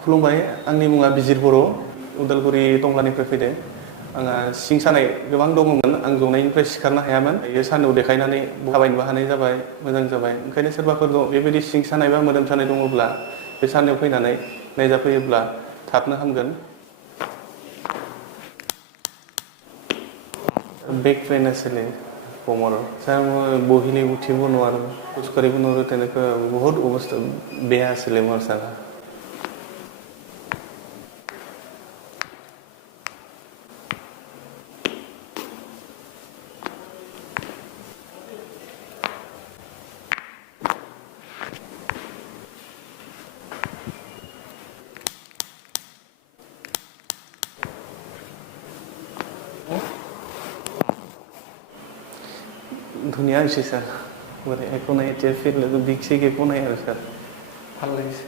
खुलुमबाय आंनि मुङा बिजिर बर' उदालगुरि टंलानिफ्राय फैदों आंहा सिं सानाय गोबां दङमोन आं जनायनिफ्राय सिखारनो हायामोन बे सानदुं देखायनानै थाबायनोबो हानाय जाबाय मोजां जाबाय ओंखायनो सोरबाफोर दं बेबायदि सिं सानाय बा मोदोम सानाय दङब्ला बे सानदुं फैनानै नायजाफैयोब्ला थाबनो हामगोन বেক পেইন আছিলে কোমৰৰ ছাৰ মই বহিলে উঠিব নোৱাৰোঁ খোজকাঢ়িব নোৱাৰোঁ তেনেকুৱা বহুত অৱস্থা বেয়া আছিলে মোৰ ছাৰ ধুনীয়া হৈছে ছাৰ একো নাই এতিয়া ফিল বিষছে একো নাই আৰু ছাৰ ভাল লাগিছে